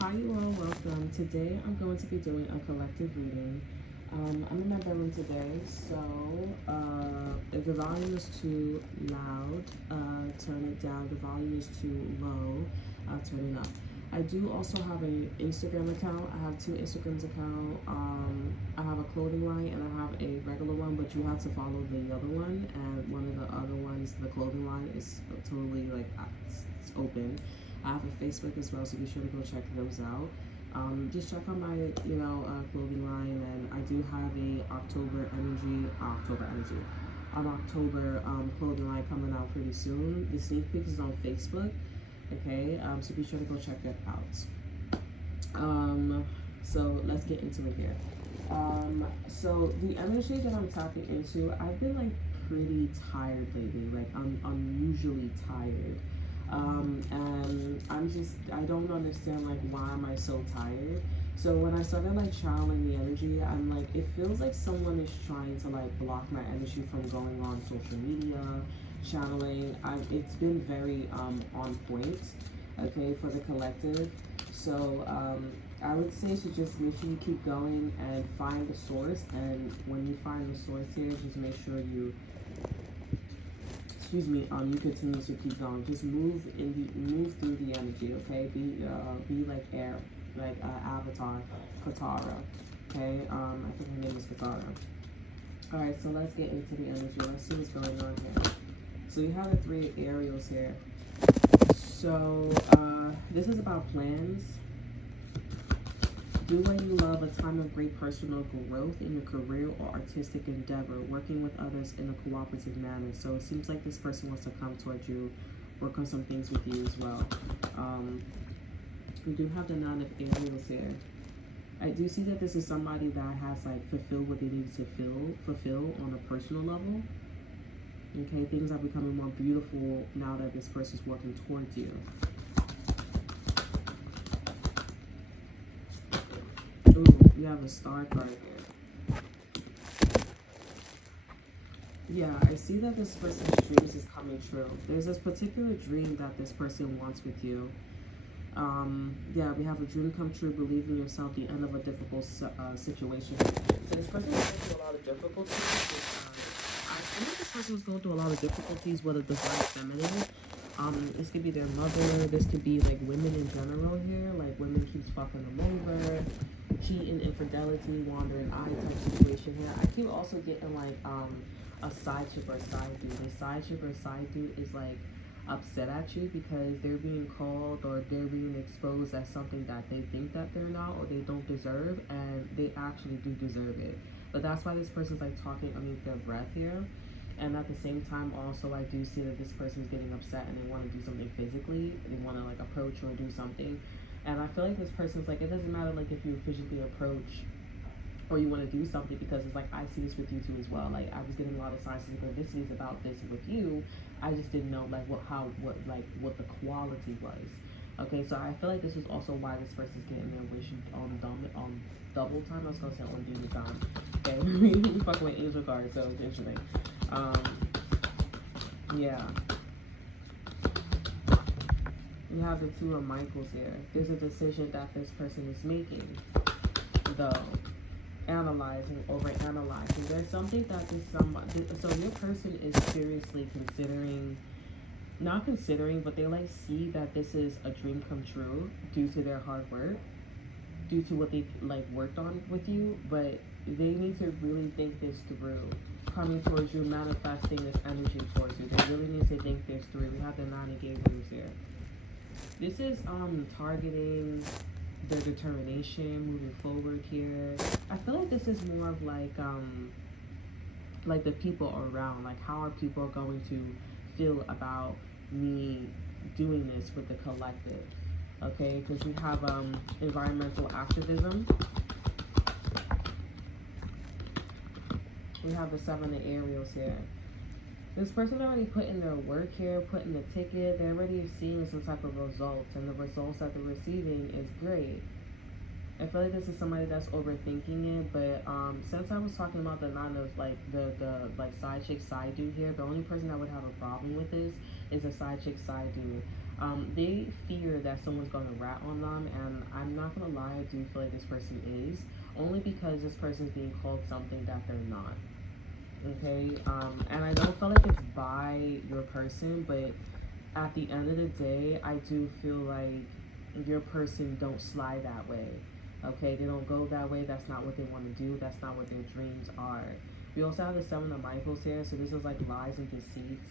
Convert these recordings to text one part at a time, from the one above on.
Hi, you all. Welcome. Today I'm going to be doing a collective reading. I'm in my bedroom today, so if the volume is too loud, turn it down. If the volume is too low, turn it up. I do also have an Instagram account. I have two Instagrams account. I have a clothing line and I have a regular one, but you have to follow the other one. And one of the other ones, the clothing line, is totally like it's open. I have a Facebook as well, so be sure to go check those out. Just check out my, clothing line, and I do have a October clothing line coming out pretty soon. The sneak peek is on Facebook. Okay, so be sure to go check that out. So let's get into it here. So the energy that I'm tapping into, I've been like pretty tired lately. Like I'm unusually tired. And I don't understand like why am I so tired. So when I started like channeling the energy, I'm like, it feels like someone is trying to like block my energy from going on social media, channeling. It's been very on point, okay, for the collective. So I would say to just make sure you keep going and find the source. And when you find the source here, just make sure you you continue to keep going. Just move through the energy, okay? Be like air, like Avatar, Katara, okay? I think her name is Katara. All right, so let's get into the energy. Let's see what's going on here. So we have the three aerials here. So this is about plans. Do what you love, a time of great personal growth in your career or artistic endeavor, working with others in a cooperative manner. So it seems like this person wants to come towards you, work on some things with you as well. We do have the Nine of Aerials here. I do see that this is somebody that has like fulfilled what they need to fulfill on a personal level. Okay, things are becoming more beautiful now that this person is working towards you. Ooh, you have a star card here. Yeah, I see that this person's dreams is coming true. There's this particular dream that this person wants with you. Yeah, we have a dream come true, believe in yourself, the end of a difficult situation. So this person is going through a lot of difficulties. I think this person was going through a lot of difficulties with a divine feminine. This could be their mother. This could be like women in general here. Like women keeps fucking them over, cheating, infidelity, wandering eye type situation here. I keep also getting like a side chick or side dude. A side chick or side dude is like upset at you because they're being called or they're being exposed as something that they think that they're not or they don't deserve, and they actually do deserve it. But that's why this person's like talking underneath their breath here. And at the same time also, I do see that this person's getting upset and they want to do something physically. They want to like approach or do something. And I feel like this person's like, it doesn't matter like if you physically approach or you want to do something, because it's like I see this with you too as well. Like I was getting a lot of signs that this is about this with you. I just didn't know like what the quality was. Okay, so I feel like this is also why this person's getting their wish on double time. I was gonna say on duty time. Okay, we fucking with angel cards, so it's interesting. Yeah. You have the Two of Michaels here. There's a decision that this person is making, though. Analyzing, over analyzing. There's something that so your person is seriously considering, not considering, but they like see that this is a dream come true due to their hard work, due to what they like worked on with you, but they need to really think this through. Coming towards you, manifesting this energy towards you. They really need to think this through. We have the Nine of Gables here. This is targeting their determination moving forward here. I feel like this is more of like the people around, like how are people going to feel about me doing this with the collective. Okay, because we have environmental activism. We have the Seven of Aerials here. This person already put in their work here, put in the ticket. They're already seeing some type of results, and the results that they're receiving is great. I feel like this is somebody that's overthinking it, but since I was talking about the nine of like the like side chick side dude here, the only person that would have a problem with this is a side chick side dude. They fear that someone's going to rat on them, and I'm not going to lie, I do feel like this person is, only because this person's being called something that they're not. Okay, and I don't feel like it's by your person, but at the end of the day, I do feel like your person don't slide that way. Okay, they don't go that way. That's not what they want to do. That's not what their dreams are. We also have the Seven of Michaels here, so this is like lies and deceits.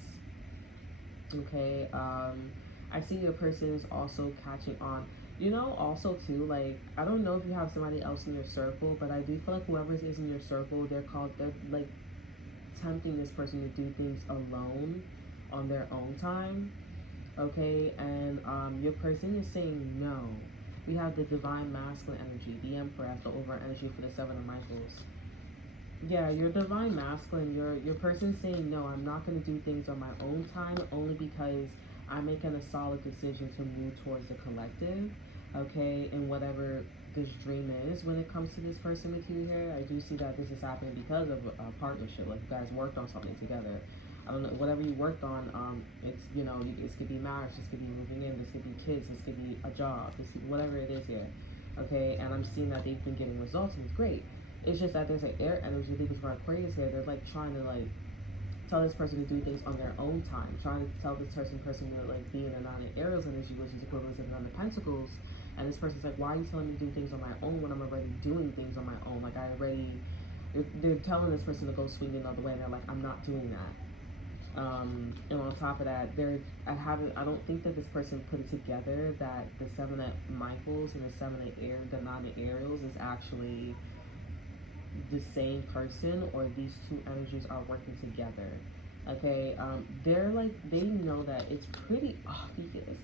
Okay, I see your person is also catching on. You know, also too, like, I don't know if you have somebody else in your circle, but I do feel like whoever is in your circle, they're like tempting this person to do things alone on their own time. Okay, and your person is saying no. We have the divine masculine energy, the emperor as the over energy for the Seven of Michaels. Yeah, your divine masculine, your person saying no, I'm not going to do things on my own time, only because I'm making a solid decision to move towards the collective. Okay, and whatever this dream is when it comes to this person with you here, I do see that this is happening because of a partnership. Like, you guys worked on something together. I don't know, whatever you worked on, it's, you know, this could be marriage, this could be moving in, this could be kids, this could be a job, this could, whatever it is here. Okay, and I'm seeing that they've been getting results, and it's great. It's just that there's an air energy, because for Aquarius here, they're like trying to like tell this person to do things on their own time, trying to tell this person to like be in a nine of Aries energy, which is equivalent to the nine of Pentacles. And this person's like, why are you telling me to do things on my own when I'm already doing things on my own? Like, I already, they're telling this person to go swing another way, and they're like, I'm not doing that. And on top of that, I don't think that this person put it together that the Seven of Michaels and the Seven of Air, the Nine of Ariels is actually the same person, or these two energies are working together. Okay, they're like, they know that it's pretty obvious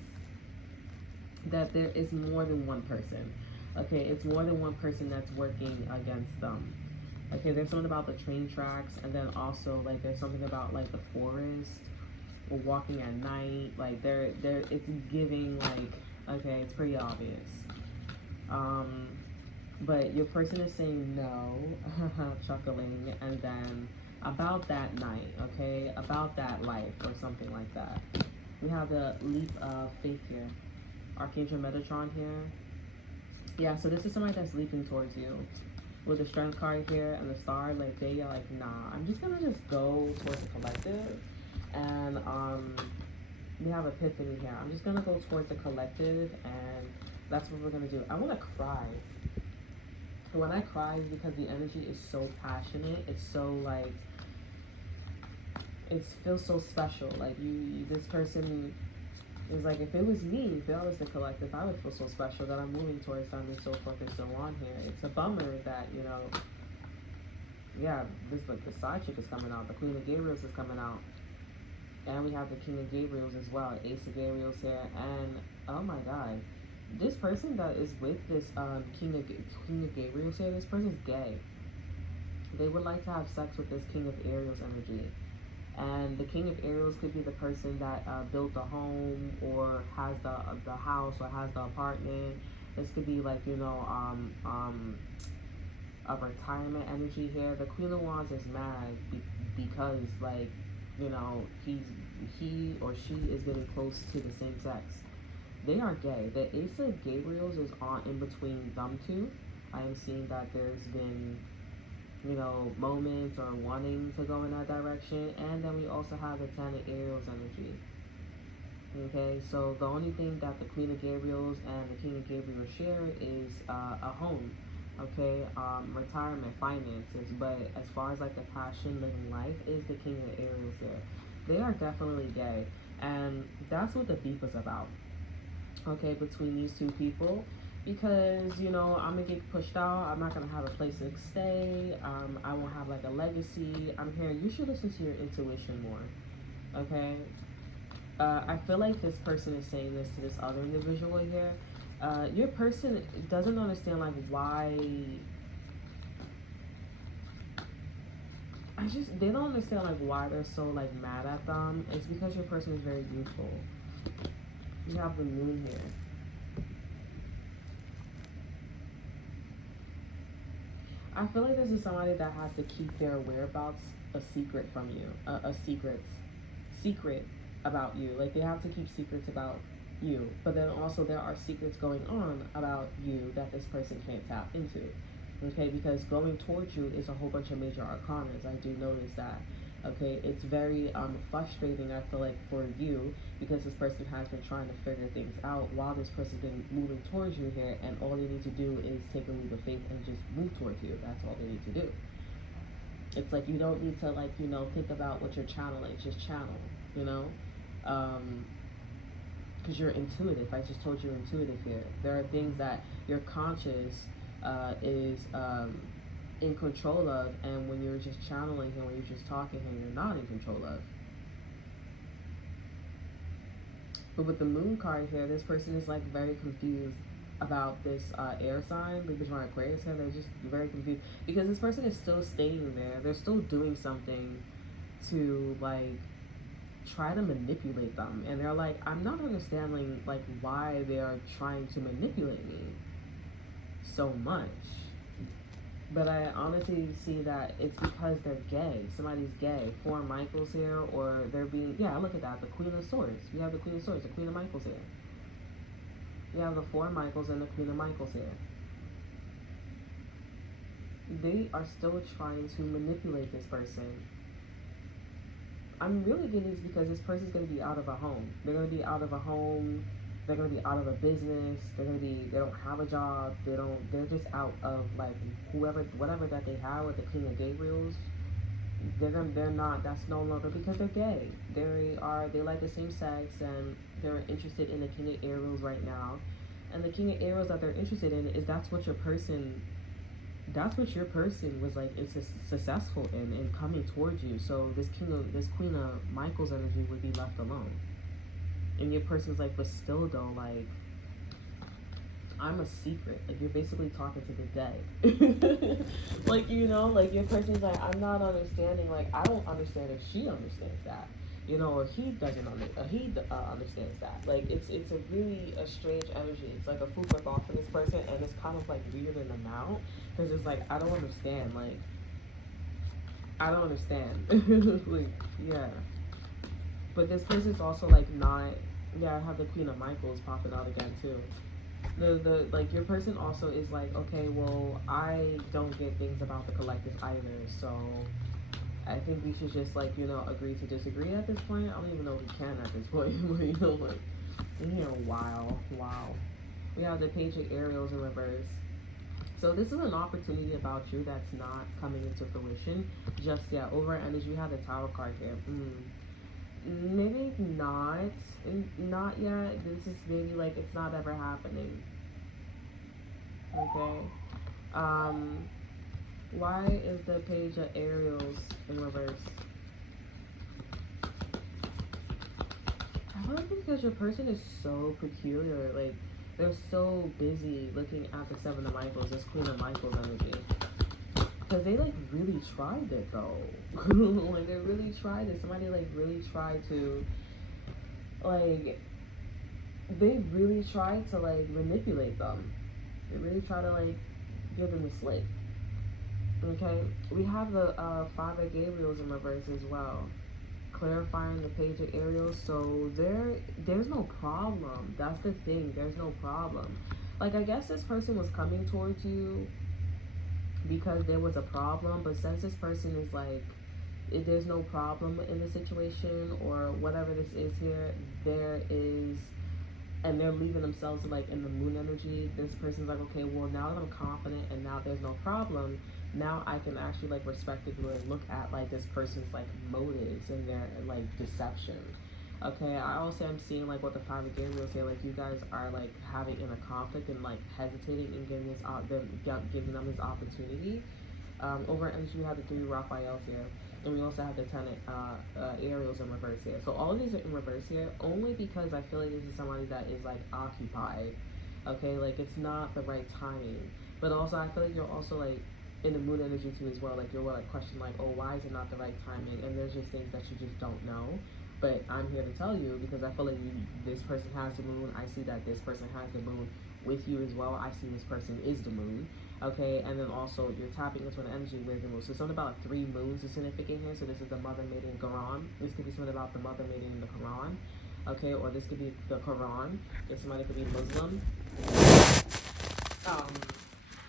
that there is more than one person. Okay, it's more than one person that's working against them. Okay, there's something about the train tracks, and then also like there's something about like the forest or walking at night. Like it's giving like, okay, it's pretty obvious. But your person is saying no, chuckling, and then about that night, okay, about that life or something like that. We have the leap of faith here, Archangel Metatron here. Yeah, so this is somebody that's leaping towards you with the strength card here and the star. Like, they are like, nah, I'm just gonna just go towards the collective. And we have epiphany here. I'm just gonna go towards the collective, and that's what we're gonna do. I want to cry. When I cry is because the energy is so passionate. It's so like, it feels so special. Like, this person is like, if it was me, if it was the collective, I would feel so special that I'm moving towards them and so forth and so on here. It's a bummer that, you know, yeah, this, like, the side chick is coming out, the Queen of Gabriels is coming out, and we have the King of Gabriels as well, Ace of Gabriels here, and oh my god, this person that is with this King of Gabriels here, this person's gay. They would like to have sex with this King of Ariels energy. And the King of Ariels could be the person that built the home, or has the house, or has the apartment. This could be like, you know, a retirement energy here. The Queen of Wands is mad because, like, you know, he or she is getting close to the same sex. They are gay. The Ace of Gabriels is on in between them two. I am seeing that there's been, you know, moments or wanting to go in that direction. And then we also have the Ten of Ariels energy. Okay, so the only thing that the Queen of Gabriels and the King of Gabriels share is a home. Okay, retirement, finances. But as far as like the passion, living life, is the King of Ariels there. They are definitely gay, and that's what the beef is about. Okay, between these two people, because, you know, I'm gonna get pushed out, I'm not gonna have a place to stay, I won't have like a legacy. I'm hearing you should listen to your intuition more. Okay, I feel like this person is saying this to this other individual here. Your person doesn't understand like why. They don't understand like why they're so like mad at them. It's because your person is very youthful. You have the moon here. I feel like this is somebody that has to keep their whereabouts a secret from you. A secret about you. Like, they have to keep secrets about you. But then also there are secrets going on about you that this person can't tap into. Okay, because going towards you is a whole bunch of major arcanas. I do notice that. Okay, it's very frustrating, I feel like, for you, because this person has been trying to figure things out while this person's been moving towards you here, and all they need to do is take a leap of faith and just move towards you. That's all they need to do. It's like you don't need to, like, think about what you're channeling. Just channel, you know? Because you're intuitive. I just told you you're intuitive here. There are things that your conscious is in control of, and when you're just channeling him, when you're just talking to him, you're not in control of. But with the moon card here, this person is like very confused about this air sign, Libra, Gemini, Aquarius here. They're just very confused because this person is still staying there. They're still doing something to like try to manipulate them, and they're like, I'm not understanding like why they are trying to manipulate me so much. But I honestly see that it's because they're gay. Somebody's gay. 4 Michaels here, or they're being, yeah, look at that. The Queen of Swords. You have the Queen of Swords, the Queen of Michaels here. You have the 4 Michaels and the Queen of Michaels here. They are still trying to manipulate this person. I'm really getting this because this person's going to be out of a home. They're going to be out of a home. They're going to be out of a business. They don't have a job. They're just out of like whatever that they have with the King of Gabriels. They're not, that's no longer, because they're gay. They like the same sex, and they're interested in the King of Aerials right now. And the King of Aerials that they're interested in is that's what your person was like, it's successful in coming towards you. So this Queen of Michael's energy would be left alone. And your person's like, but still though, like, I'm a secret. Like, you're basically talking to the dead. Like, like your person's like, I'm not understanding. Like, I don't understand if she understands that, or he doesn't understands that. Like, it's a really a strange energy. It's like a food for thought for this person, and it's kind of like weird in amount, because it's like, I don't understand. Like, I don't understand. Like, yeah. But this person's also like not. Yeah, I have the Queen of Michaels popping out again too. The like your person also is like, okay, well, I don't get things about the collective either, so I think we should just like agree to disagree at this point. I don't even know if we can at this point. Like in here, wow. We have the Page of Aerials in reverse. So this is an opportunity about you that's not coming into fruition just yet. Over energy, we have the Tower card here. Maybe not yet. This is maybe like it's not ever happening. Okay. Why is the Page of Aerials in reverse? I feel like because your person is so peculiar. Like, they're so busy looking at the 7 of Michaels, this Queen of Michaels energy. Because they like really tried it though. Like, they really tried it. Somebody like really tried to, like, they really tried to like manipulate them. They really try to like give them a slip. Okay, we have the 5 of Gabriels in reverse as well, clarifying the Page of Aerials. So there's no problem. That's the thing. There's no problem. Like, I guess this person was coming towards you because there was a problem, but since this person is like, there's no problem in the situation or whatever this is here, there is, and they're leaving themselves like in the moon energy. This person's like, okay, well, now that I'm confident and now there's no problem, now I can actually like respectively look at like this person's like motives and their like deception. Okay, I also am seeing like what the 5 of Gabriel say, like you guys are like having in a conflict and like hesitating and giving them this opportunity. Over energy, we have the 3 Raphaels here, and we also have the 10 Aerials in reverse here. So all of these are in reverse here only because I feel like this is somebody that is like occupied. Okay, like it's not the right timing. But also I feel like you're also like in the moon energy too as well. Like you're like question like, oh, why is it not the right timing? And there's just things that you just don't know. But I'm here to tell you because I feel like this person has the moon. I see that this person has the moon with you as well. I see this person is the moon. Okay, and then also you're tapping into an energy with the moon. So something about 3 moons is significant here. So this is the Mother, Maiden, Quran. This could be something about the Mother, Maiden, and the Quran. okay, or this could be the Quran. If somebody could be Muslim, um,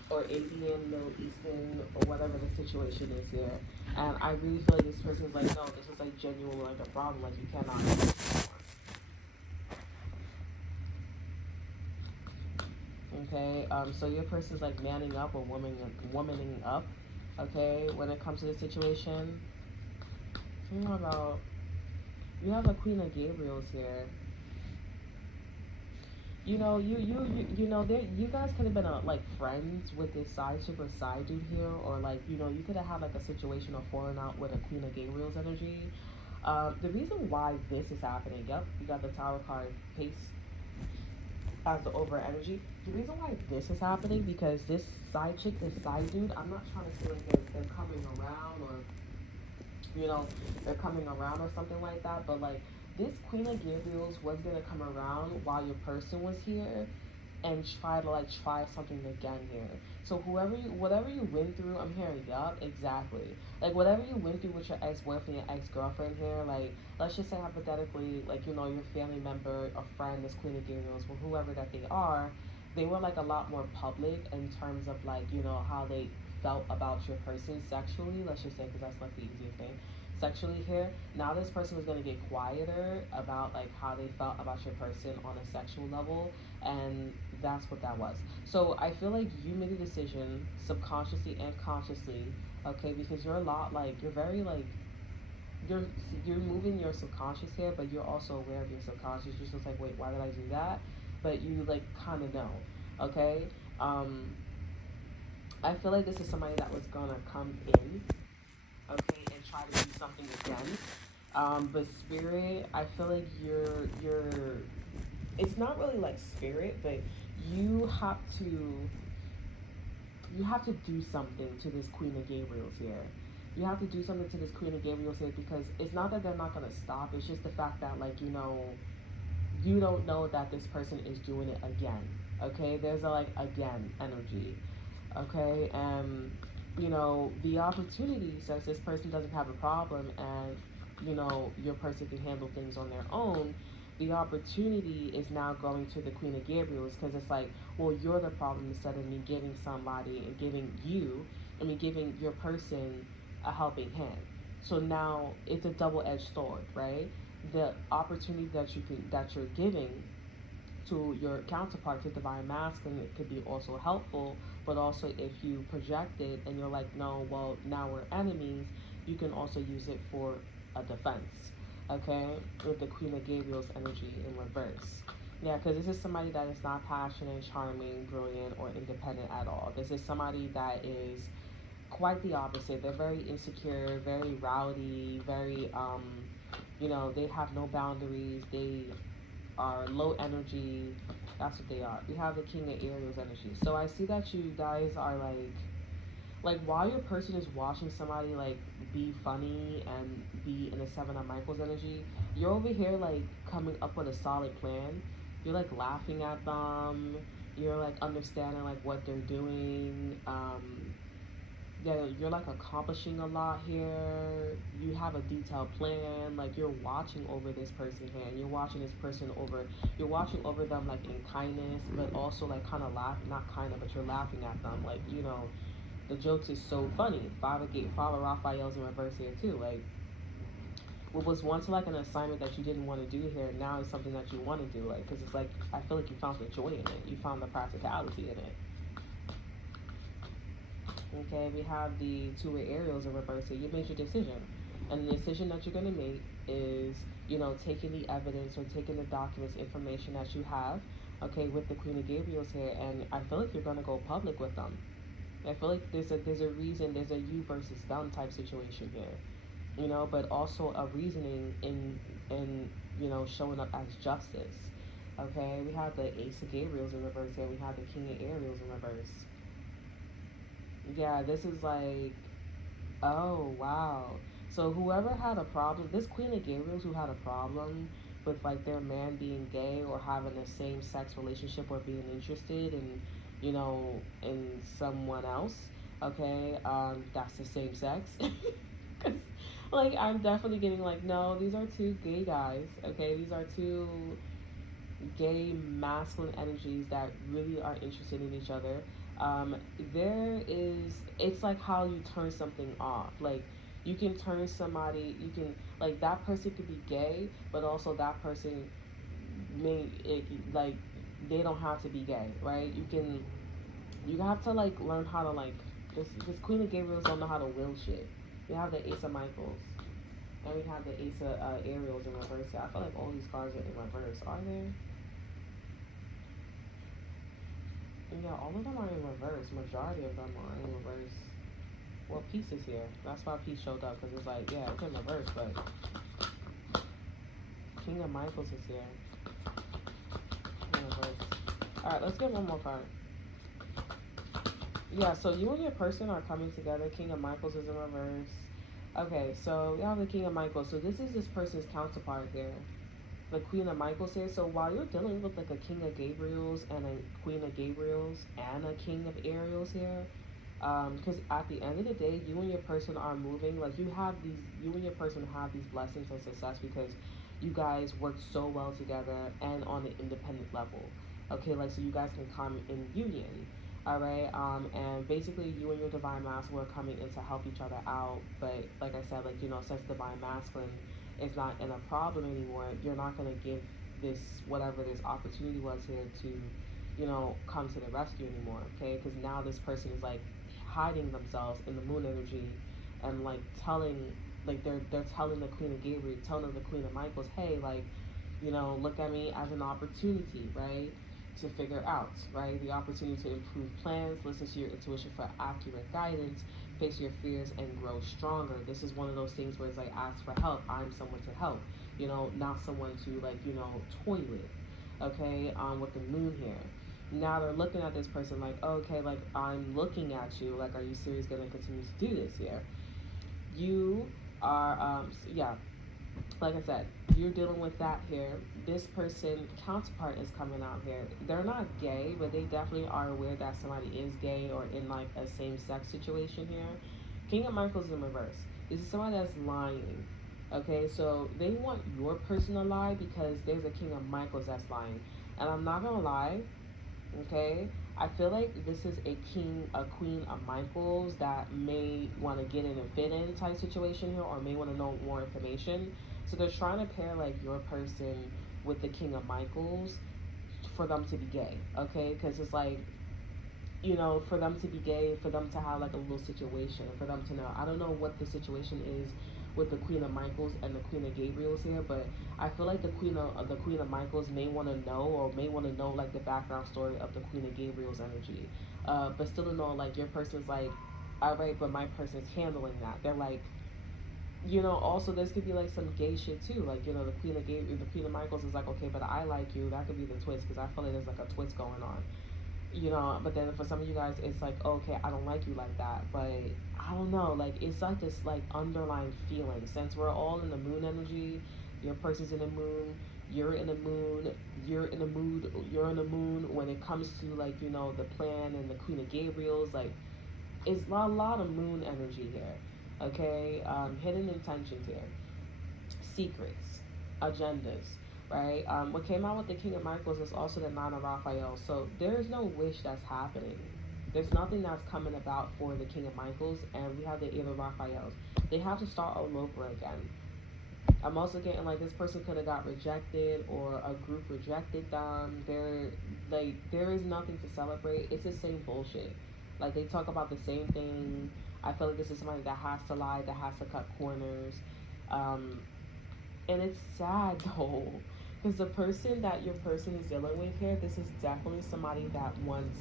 or Indian, Middle Eastern, or whatever the situation is here. And I really feel like this person's like, no, this is like genuine, like a problem, like you cannot do this anymore. Okay, so your person's like manning up or womaning up. Okay, when it comes to the situation, think about you have the Queen of Gabriel's here. You know, there you guys could have been like friends with this side chick or side dude here, or like you could have had like a situation of falling out with a Queen of Gabriel's energy. The reason why this is happening, yep, you got the Tower card, pace as the over energy. The reason why this is happening because this side chick, this side dude, I'm not trying to say like they're coming around or you know, they're coming around or something like that. But like this Queen of Gabriel's was gonna come around while your person was here and try something again here. So whatever you went through, I'm hearing yup, exactly. Like whatever you went through with your ex boyfriend, your ex girlfriend here, like let's just say hypothetically, like your family member, a friend, this Queen of Gabriel's, or whoever that they were like a lot more public in terms of like how they felt about your person sexually. Let's just say because that's like the easiest thing. Sexually here, now this person was gonna get quieter about like how they felt about your person on a sexual level, and that's what that was. So I feel like you made a decision subconsciously and consciously, okay, because you're a lot like you're very like you're you're moving your subconscious here, but you're also aware of your subconscious. You're just like, wait, why did I do that? But you like kind of know, okay. Um, I feel like this is somebody that was gonna come in, okay, and try to do something again. But spirit, I feel like you're. It's not really like spirit, but you have to you have to do something to this Queen of Gabriel's here. You have to do something to this Queen of Gabriel's here because it's not that they're not gonna stop. It's just the fact that like you don't know that this person is doing it again. Okay, there's a like again energy. Okay, and the opportunity says this person doesn't have a problem and your person can handle things on their own. The opportunity is now going to the Queen of Gabriel's because it's like, well, you're the problem instead of me giving somebody and giving your person a helping hand. So now it's a double-edged sword, right? The opportunity that you're giving to your counterpart, to divine masculine, it could be also helpful. But also if you project it and you're like, no, well, now we're enemies, you can also use it for a defense. Okay, with the Queen of Gabriel's energy in reverse. Yeah, because this is somebody that is not passionate, charming, brilliant, or independent at all. This is somebody that is quite the opposite. They're very insecure, very rowdy, very they have no boundaries. They are low energy. That's what they are. We have the King of Aries energy. So I see that you guys are like while your person is watching somebody like be funny and be in the Seven of Michael's energy, you're over here like coming up with a solid plan. You're like laughing at them. You're like understanding like what they're doing. Yeah, you're like accomplishing a lot here. You have a detailed plan. Like you're watching over this person here, and you're watching this person over. You're watching over them like in kindness, but also like kind of laugh, not kind of, but you're laughing at them. Like the jokes is so funny. Father Raphael's in reverse here too. Like what was once like an assignment that you didn't want to do here, now is something that you want to do. Like because it's like I feel like you found the joy in it. You found the practicality in it. Okay, we have the two-way aerials in reverse here. You made your decision. And the decision that you're going to make is, taking the evidence or taking the documents, information that you have, okay, with the Queen of Gabriel's here. And I feel like you're going to go public with them. I feel like there's a reason, there's a you versus them type situation here. But also a reasoning in showing up as justice. Okay, we have the Ace of Gabriel's in reverse here. We have the King of Aerials in reverse. Yeah, this is like, oh wow. So whoever had a problem, this Queen of Gabriels who had a problem with like their man being gay or having a same sex relationship or being interested in someone else, okay, that's the same sex. Cause Like, I'm definitely getting like, no, these are two gay guys, okay? These are two gay masculine energies that really are interested in each other. Um, there is, it's like how you turn something off. Like, you can turn somebody, you can, like, that person could be gay, but also that person may, it, like, they don't have to be gay, right? You have to, like, learn how to, like, this Queen of Gabriels don't know how to will shit. We have the Ace of Michaels. And we have the Ace of Ariels in reverse. I feel like all these cards are in reverse. Are they? Yeah, all of them are in reverse. Majority of them are in reverse. Well, Peace is here. That's why Peace showed up, because it's like, yeah, it's in reverse, but King of Michaels is here in reverse. Alright, let's get one more card. Yeah, so you and your person are coming together. King of Michaels is in reverse. Okay, so we have the King of Michaels. So this is this person's counterpart here. The Queen of Michaels here. So while you're dealing with like a King of Gabriels and a Queen of Gabriels and a King of Ariels here, because at the end of the day, you and your person are moving. Like you and your person have these blessings and success because you guys work so well together and on an independent level. Okay, like so you guys can come in union. All right, and basically you and your divine masculine are coming in to help each other out. But like I said, like since divine masculine is not in a problem anymore, you're not gonna give this whatever this opportunity was here to come to the rescue anymore. Okay, because now this person is like hiding themselves in the moon energy and like telling like they're telling the Queen of Gabriel, telling the Queen of Michaels, hey, like look at me as an opportunity, right, to figure out, right, the opportunity to improve plans, listen to your intuition for accurate guidance, face your fears and grow stronger. This is one of those things where it's like ask for help. I'm someone to help, not someone to like toy with. Okay, with the moon here. Now they're looking at this person like, okay, like I'm looking at you, like, are you serious gonna continue to do this here? You are, yeah, like I said, you're dealing with that here. This person counterpart is coming out here. They're not gay, but they definitely are aware that somebody is gay or in like a same sex situation here. King of Michaels in reverse. This is somebody that's lying. Okay, so they want your person to lie because there's a King of Michaels that's lying. And I'm not gonna lie, okay, I feel like this is a queen of Michaels that may want to get in and fit in type situation here, or may want to know more information. So they're trying to pair like your person with the King of Michaels for them to be gay, okay? Because it's like, for them to be gay, for them to have like a little situation, for them to know. I don't know what the situation is with the Queen of Michaels and the Queen of Gabriel's here, but I feel like the Queen of Michaels may want to know, or may want to know like the background story of the Queen of Gabriel's energy, but still to know like your person's like, all right, but my person's handling that. They're like, also this could be like some gay shit too. Like, the Queen of Gabriel, the Queen of Michaels is like, okay, but I like you. That could be the twist because I feel like there's like a twist going on. But then for some of you guys it's like, okay, I don't like you like that, but I don't know, like it's like this like underlying feeling. Since we're all in the moon energy, your person's in the moon, you're in the moon, you're in the moon when it comes to like the plan and the Queen of Gabriel's, like it's a lot of moon energy here. Okay, hidden intentions here, secrets, agendas, right? What came out with the King of Michaels is also the Nine of Raphael. So there is no wish that's happening. There's nothing that's coming about for the King of Michaels, and we have the Eight of Raphaels. They have to start all over again. I'm also getting like this person could have got rejected, or a group rejected them. There is nothing to celebrate. It's the same bullshit. Like they talk about the same thing. I feel like this is somebody that has to lie, that has to cut corners. Um, and it's sad though, because the person that your person is dealing with here, this is definitely somebody that wants,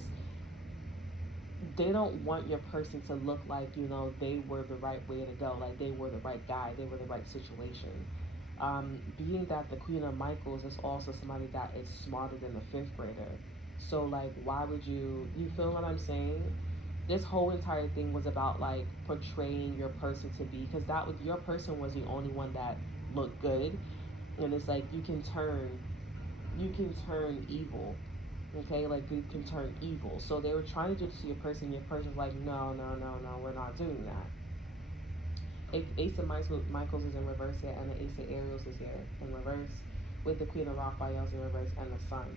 they don't want your person to look like, they were the right way to go, like they were the right guy, they were the right situation. Being that the Queen of Michaels is also somebody that is smarter than the fifth grader. So like, why would you feel what I'm saying? This whole entire thing was about like portraying your person to be, because that was your person was the only one that looked good, and it's like you can turn evil, okay, like good can turn evil. So they were trying to do this to your person. Your person's like, no, no, no, no, we're not doing that. Ace of Michaels is in reverse here, and the Ace of Ariels is here in reverse, with the Queen of Raphael's in reverse and the Sun.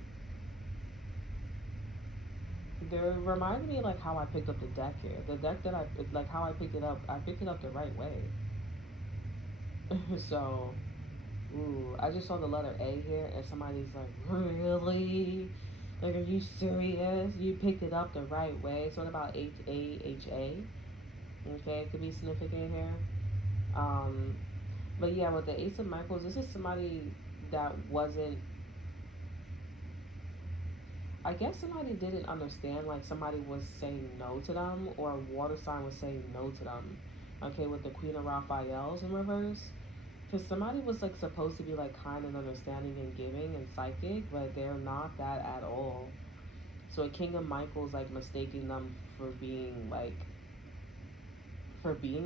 They reminded me like how I picked up the deck here. The deck that I like how I picked it up the right way. So, ooh, I just saw the letter A here, and somebody's like, really? Like, are you serious? You picked it up the right way. So what about HAHA? Okay, it could be significant here. Um, but yeah, with the Ace of Michaels, this is somebody that wasn't. I guess somebody didn't understand. Like somebody was saying no to them, or a water sign was saying no to them. Okay, with the Queen of Raphael's in reverse, because somebody was like supposed to be like kind and understanding and giving and psychic, but they're not that at all. So a King of Michaels like mistaking them for being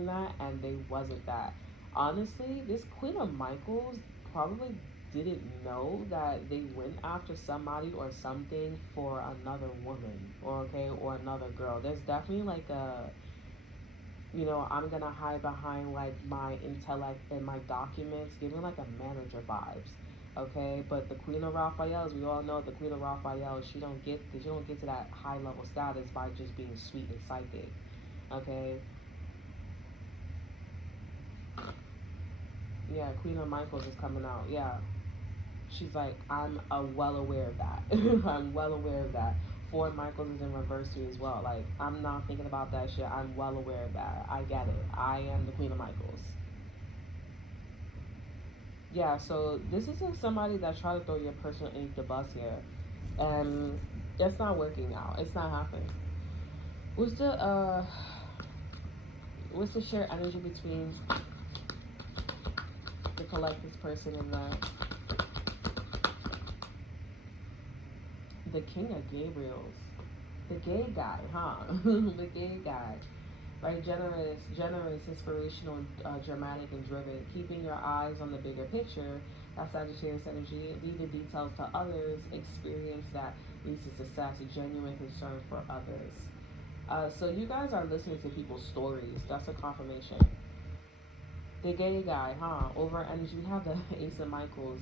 that, and they wasn't that. Honestly, this Queen of Michaels probably didn't know that they went after somebody or something for another woman, or okay, or another girl. There's definitely like a, I'm gonna hide behind like my intellect and my documents, giving like a manager vibes. Okay, but the Queen of Raphael's, we all know the Queen of Raphael, she don't get to that high level status by just being sweet and psychic. Okay, yeah, Queen of Michaels is coming out. Yeah, she's like, I'm well aware of that. I'm well aware of that. Ford Michaels is in reverse too as well. Like, I'm not thinking about that shit. I'm well aware of that. I get it. I am the Queen of Michaels. Yeah, so this is like somebody that tried to throw your person underneath the bus here. And it's not working out. It's not happening. What's the uh what's the shared energy between the collective person and the King of Gabriels? The gay guy, huh? The gay guy. Right, generous, inspirational, dramatic, and driven. Keeping your eyes on the bigger picture. That's Sagittarius energy. Leave the details to others. Experience that leads to success. A genuine concern for others. So you guys are listening to people's stories. That's a confirmation. The gay guy, huh? Over energy. We have the Ace of Michaels.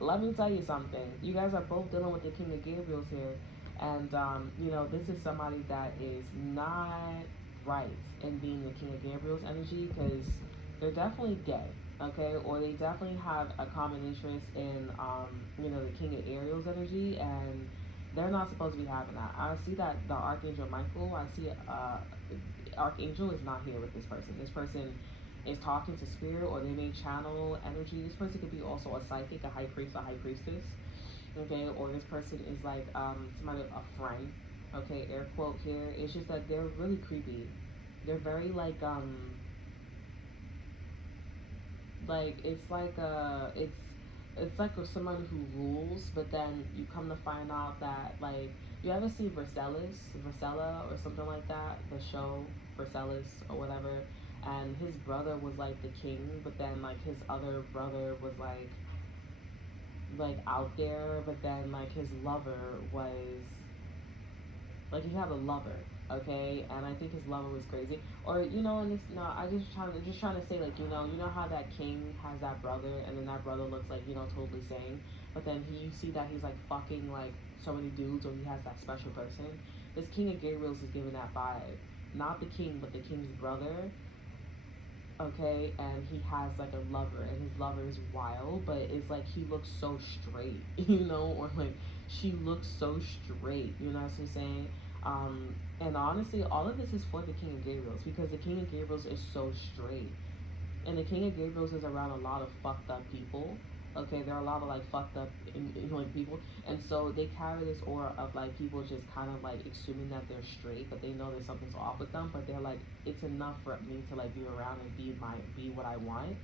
Let me tell you something. You guys are both dealing with the King of Gabriel's here. And, this is somebody that is not right in being the King of Gabriel's energy, because they're definitely gay, okay? Or they definitely have a common interest in, the King of Ariel's energy, and they're not supposed to be having that. I see that the Archangel Michael, I see Archangel is not here with this person. This person is talking to spirit, or they may channel energy. This person could be also a psychic, a high priest, a high priestess, okay? Or this person is like somebody, a friend, okay? Air quote here. It's just that they're really creepy. They're very it's like with someone who rules, but then you come to find out that, like, you ever see Vercella or something like that, the show Vercellis or whatever, and his brother was like the king, but then like his other brother was like out there, but then like his lover was like, he had a lover, okay, and I think his lover was crazy. Or and it's no, I just trying to say, like, how that king has that brother, and then that brother looks like, totally sane, but then you see that he's like fucking like so many dudes, or he has that special person. This King of Gabriel's is giving that vibe, not the king, but the king's brother. Okay, and he has like a lover, and his lover is wild, but it's like he looks so straight, or like she looks so straight, you know what I'm saying? And honestly, all of this is for the King of Gabriels, because the King of Gabriels is so straight, and the King of Gabriels is around a lot of fucked up people. Okay, there are a lot of like fucked up like people, and so they carry this aura of like people just kind of like assuming that they're straight, but they know there's something's off with them. But they're like, it's enough for me to like be around and be what I want.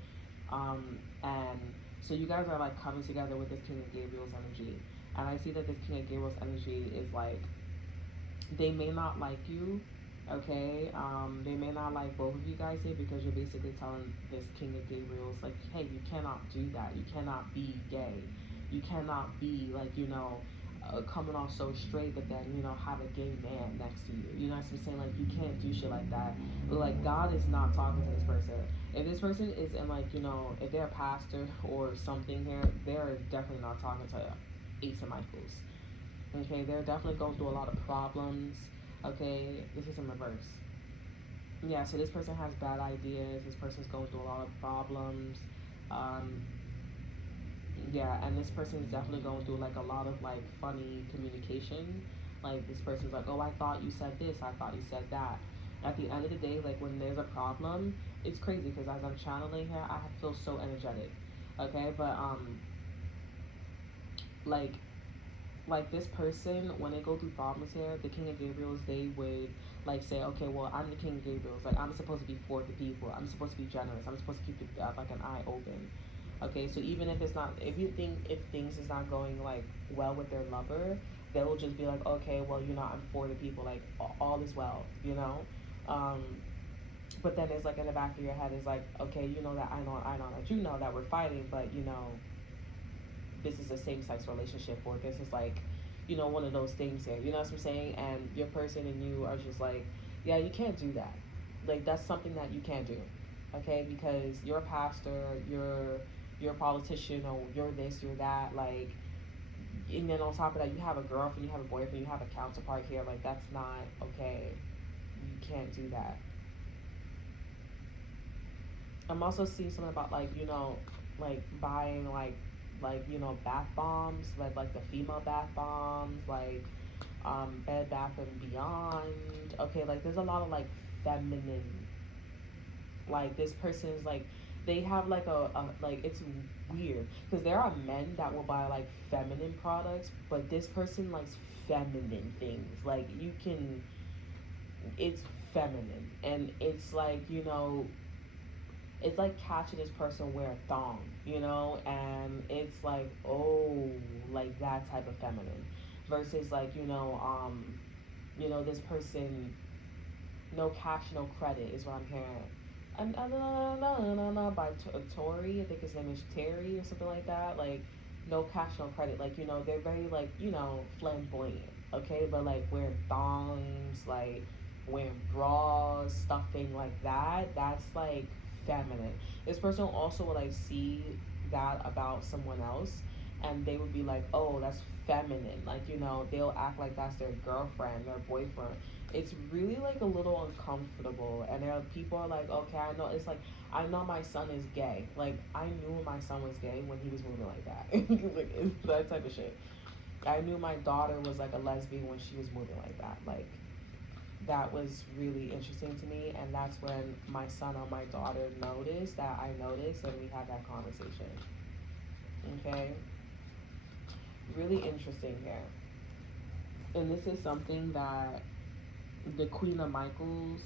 And so you guys are like coming together with this King of Gabriel's energy, and I see that this King of Gabriel's energy is like, they may not like you, okay? They may not like both of you guys here, because you're basically telling this King of Gabriel's like, hey, you cannot do that. You cannot be gay. You cannot be like, coming off so straight, but then have a gay man next to you. You know what I'm saying? Like you can't do shit like that. Like God is not talking to this person. If this person is in like if they're a pastor or something here, they're definitely not talking to Ace of Michaels. Okay, they're definitely going through a lot of problems. Okay, this is in reverse. Yeah, so this person has bad ideas. This person's going through a lot of problems. Um, yeah, and this person is definitely going through like a lot of like funny communication. Like this person's like, oh, I thought you said this. I thought you said that. At the end of the day, like when there's a problem, it's crazy because as I'm channeling here, I feel so energetic. Okay, but like this person when they go through problems here, the King of Gabriels, they would like say, okay, well, I'm the King of Gabriels, like I'm supposed to be for the people, I'm supposed to be generous, I'm supposed to keep like an eye open. Okay, so even if it's not, if you think if things is not going like well with their lover, they will just be like, okay, well, I'm for the people, like all is well, um, but then it's like in the back of your head is like, okay, that I know that that we're fighting, but this is a same-sex relationship, or this is like one of those things here, you know what I'm saying, and your person and you are just like, yeah, you can't do that, like that's something that you can't do. Okay, because you're a pastor, you're a politician, or you're this, you're that, like, and then on top of that you have a girlfriend, you have a boyfriend, you have a counterpart here, like that's not okay. You can't do that. I'm also seeing something about like like buying like bath bombs, like the female bath bombs, like Bed Bath and Beyond. Okay, like there's a lot of like feminine. Like this person is like they have like a like it's weird because there are men that will buy like feminine products, but this person likes feminine things. Like you can, it's feminine, and it's like it's like catching this person wear a thong, and it's like, oh, like that type of feminine, versus like this person, no cash, no credit is what I'm hearing. And no, by Tori, I think his name is Terry or something like that. Like no cash, no credit. Like they're very like flamboyant. Okay, but like wearing thongs, like wearing bras, stuffing like that. That's like feminine. This person also will like see that about someone else, and they would be like, oh, that's feminine. Like they'll act like that's their girlfriend, their boyfriend. It's really like a little uncomfortable, and there are people are like, okay, I know, it's like I know my son is gay. Like I knew my son was gay when he was moving like that. Like it's that type of shit. I knew my daughter was like a lesbian when she was moving like that. Like that was really interesting to me, and that's when my son or my daughter noticed that I noticed, and we had that conversation. Okay, really interesting here. And this is something that the Queen of Michaels,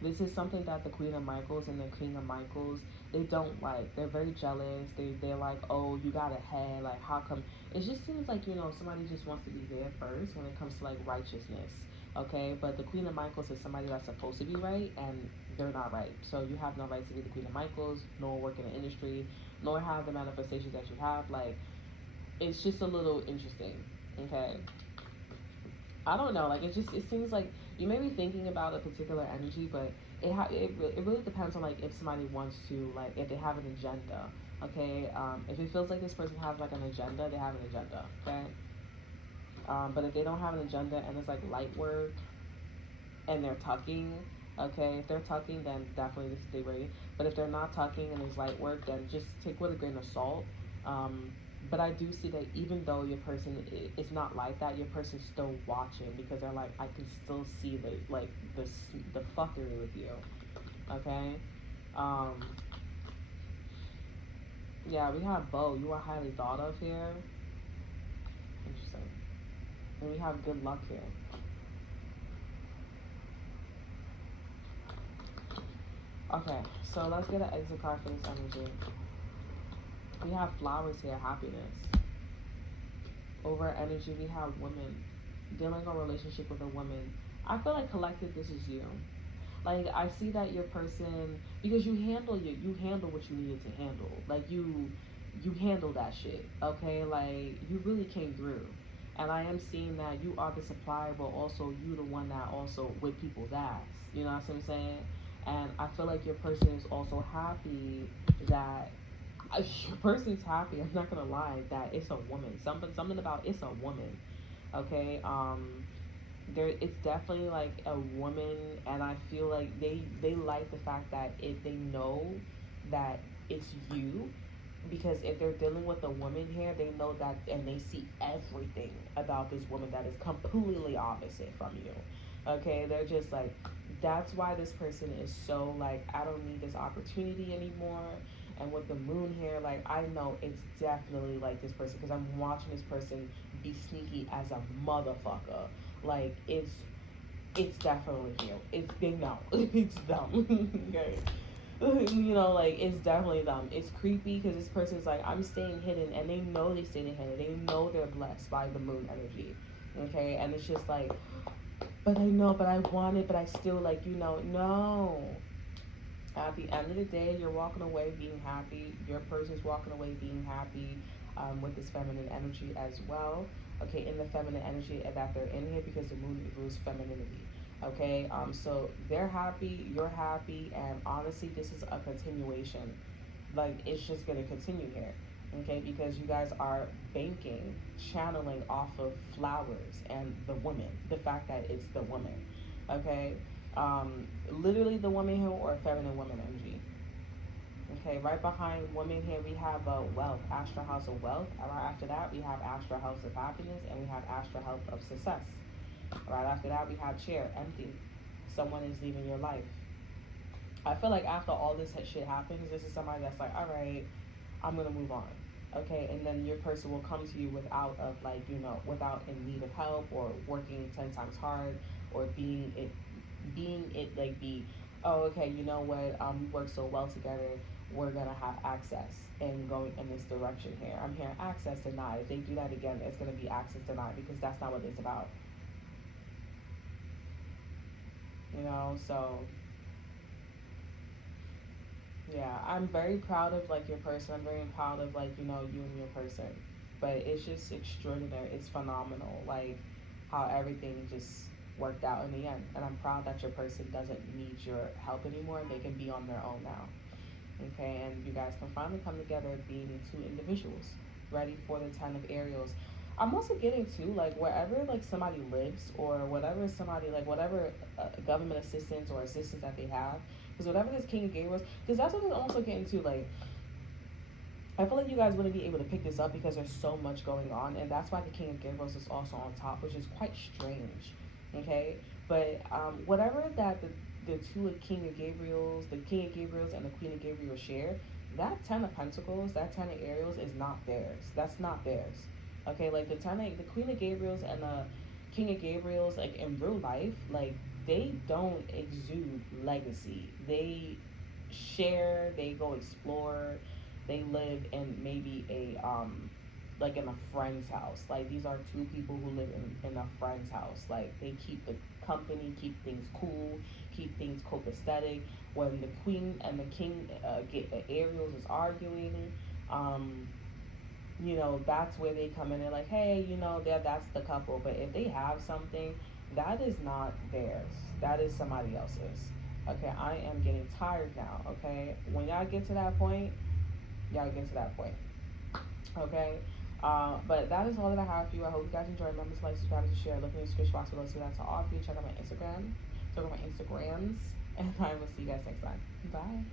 this is something that the Queen of Michaels and the King of Michaels, they don't like. They're very jealous. They're like, oh, you got ahead. Like, how come? It just seems like somebody just wants to be there first when it comes to like righteousness. Okay, but the Queen of Michaels is somebody that's supposed to be right, and they're not right. So you have no right to be the Queen of Michaels, nor work in the industry, nor have the manifestations that you have. Like, it's just a little interesting. Okay, I don't know. Like it seems like you may be thinking about a particular energy, but it really depends on like if somebody wants to, like if they have an agenda. Okay, if it feels like this person has like an agenda, they have an agenda. Okay, but if they don't have an agenda and it's like light work and they're tucking, okay, if they're tucking, then definitely this is the way. But if they're not tucking and it's light work, then just take with a grain of salt. But I do see that even though your person is not like that, your person's still watching because they're like, I can still see the fuckery with you. Okay. Um, yeah, we have Bo. You are highly thought of here. Interesting. And we have good luck here. Okay, so let's get an exit card for this energy. We have flowers here, happiness. Over energy, we have women. Dealing a relationship with a woman. I feel like collective, this is you. Like I see that your person, because you handle what you needed to handle. Like you handle that shit. Okay, like you really came through. And I am seeing that you are the supplier, but also you the one that also with people's ass. You know what I'm saying? And I feel like your person is also happy that your person's happy. I'm not gonna lie that it's a woman. Something about it's a woman. Okay. There it's definitely like a woman, and I feel like they like the fact that if they know that it's you, because if they're dealing with a woman here, they know that, and they see everything about this woman that is completely opposite from you. Okay, they're just like, that's why this person is so like, I don't need this opportunity anymore. And with the moon here, like, I know it's definitely like this person, because I'm watching this person be sneaky as a motherfucker. Like, it's definitely you. It's, they know. It's them. Okay. You know, like, it's definitely them. It's creepy because this person's like, I'm staying hidden, and they know they staying hidden. They know they're blessed by the moon energy. Okay, and it's just like, but I know, but I want it, but I still, like, no. At the end of the day, you're walking away being happy. Your person's walking away being happy, with this feminine energy as well. Okay, in the feminine energy that they're in here, because the moon rules femininity. Okay, so they're happy, you're happy, and honestly, this is a continuation. Like, it's just gonna continue here. Okay, because you guys are banking, channeling off of flowers and the woman, the fact that it's the woman. Okay, literally the woman here, or feminine woman energy. Okay, right behind women here we have wealth, astral house of wealth. Right after that we have astral house of happiness, and we have astral house of success. Right after that we have chair, empty. Someone is leaving your life. I feel like after all this shit happens, this is somebody that's like, all right, I'm gonna move on. Okay, and then your person will come to you without of, like, without in need of help, or working 10 times hard, or being it like, be, oh, okay, you know what, we work so well together, we're gonna have access, and going in this direction here. I'm hearing access denied. If they do that again, it's gonna be access denied, because that's not what it's about. So yeah, I'm very proud of, like, your person. I'm very proud of, like, you and your person. But it's just extraordinary. It's phenomenal, like, how everything just worked out in the end. And I'm proud that your person doesn't need your help anymore. They can be on their own now. Okay, and you guys can finally come together being two individuals ready for the 10 of Ariels. I'm also getting too, like, wherever, like, somebody lives, or whatever somebody, like, whatever government assistance or assistance that they have, because whatever this King of Gabriel's, because that's what I'm also getting to, like, I feel like you guys wouldn't be able to pick this up because there's so much going on, and that's why the King of Gabriel's is also on top, which is quite strange. Okay, but whatever that the two of King of Gabriel's, the King of Gabriel's and the Queen of Gabriel share, that 10 of Pentacles, that 10 of Ariels is not theirs. That's not theirs. Okay, like the Queen of Gabriel's and the King of Gabriel's, like, in real life, like, they don't exude legacy. They share, they go explore, they live in maybe a like in a friend's house. Like, these are two people who live in a friend's house. Like, they keep the company, keep things cool, keep things copacetic. When the queen and the king get Ariels is arguing, um, that's where they come in. They're like, hey, that's the couple. But if they have something, that is not theirs. That is somebody else's. Okay, I am getting tired now. Okay, when y'all get to that point, y'all get to that point. Okay. But that is all that I have for you. I hope you guys enjoyed. Remember to like, subscribe, to share. Look in the description box below, so that's all for you. Check out my Instagram. Check out my Instagrams. And I will see you guys next time. Bye.